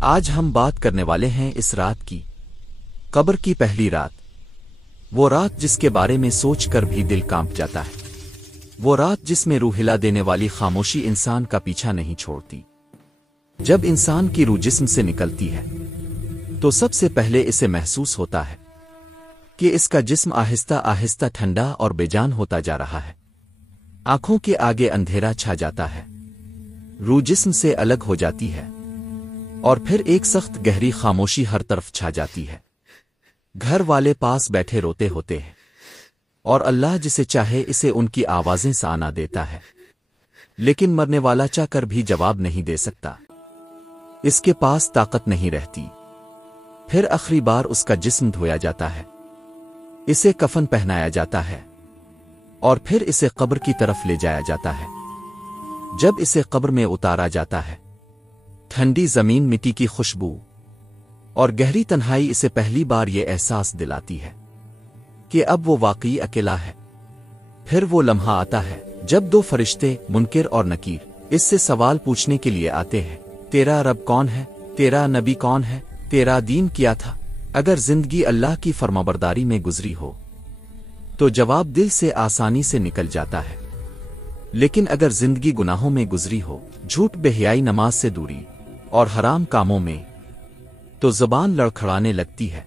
آج ہم بات کرنے والے ہیں اس رات کی، قبر کی پہلی رات۔ وہ رات جس کے بارے میں سوچ کر بھی دل کانپ جاتا ہے، وہ رات جس میں روح ہلا دینے والی خاموشی انسان کا پیچھا نہیں چھوڑتی۔ جب انسان کی روح جسم سے نکلتی ہے تو سب سے پہلے اسے محسوس ہوتا ہے کہ اس کا جسم آہستہ آہستہ ٹھنڈا اور بے جان ہوتا جا رہا ہے۔ آنکھوں کے آگے اندھیرا چھا جاتا ہے، روح جسم سے الگ ہو جاتی ہے، اور پھر ایک سخت گہری خاموشی ہر طرف چھا جاتی ہے۔ گھر والے پاس بیٹھے روتے ہوتے ہیں، اور اللہ جسے چاہے اسے ان کی آوازیں سانا دیتا ہے، لیکن مرنے والا چاہ کر بھی جواب نہیں دے سکتا۔ اس کے پاس طاقت نہیں رہتی۔ پھر آخری بار اس کا جسم دھویا جاتا ہے، اسے کفن پہنایا جاتا ہے، اور پھر اسے قبر کی طرف لے جایا جاتا ہے۔ جب اسے قبر میں اتارا جاتا ہے، ٹھنڈی زمین، مٹی کی خوشبو اور گہری تنہائی اسے پہلی بار یہ احساس دلاتی ہے کہ اب وہ واقعی اکیلا ہے۔ پھر وہ لمحہ آتا ہے جب دو فرشتے، منکر اور نکیر، اس سے سوال پوچھنے کے لیے آتے ہیں، تیرا رب کون ہے؟ تیرا نبی کون ہے؟ تیرا دین کیا تھا؟ اگر زندگی اللہ کی فرمانبرداری میں گزری ہو تو جواب دل سے آسانی سے نکل جاتا ہے، لیکن اگر زندگی گناہوں میں گزری ہو، جھوٹ، بے حیائی، نماز سے دوری اور حرام کاموں میں، تو زبان لڑکھڑانے لگتی ہے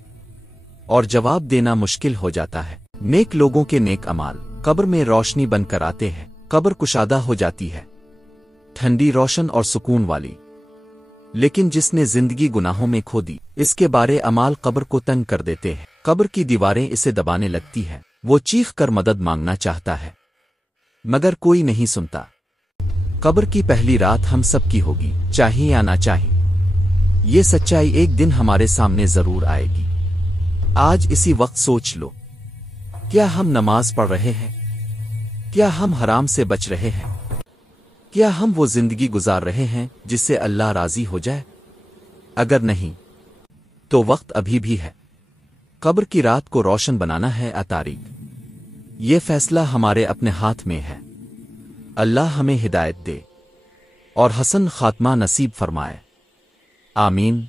اور جواب دینا مشکل ہو جاتا ہے۔ نیک لوگوں کے نیک اعمال قبر میں روشنی بن کر آتے ہیں، قبر کشادہ ہو جاتی ہے، ٹھنڈی، روشن اور سکون والی۔ لیکن جس نے زندگی گناہوں میں کھو دی، اس کے بارے اعمال قبر کو تنگ کر دیتے ہیں، قبر کی دیواریں اسے دبانے لگتی ہیں، وہ چیخ کر مدد مانگنا چاہتا ہے مگر کوئی نہیں سنتا۔ قبر کی پہلی رات ہم سب کی ہوگی، چاہیں یا نہ چاہیں۔ یہ سچائی ایک دن ہمارے سامنے ضرور آئے گی۔ آج اسی وقت سوچ لو، کیا ہم نماز پڑھ رہے ہیں؟ کیا ہم حرام سے بچ رہے ہیں؟ کیا ہم وہ زندگی گزار رہے ہیں جس سے اللہ راضی ہو جائے؟ اگر نہیں تو وقت ابھی بھی ہے۔ قبر کی رات کو روشن بنانا ہے یا تاریک، یہ فیصلہ ہمارے اپنے ہاتھ میں ہے۔ اللہ ہمیں ہدایت دے اور حسن خاتمہ نصیب فرمائے، آمین۔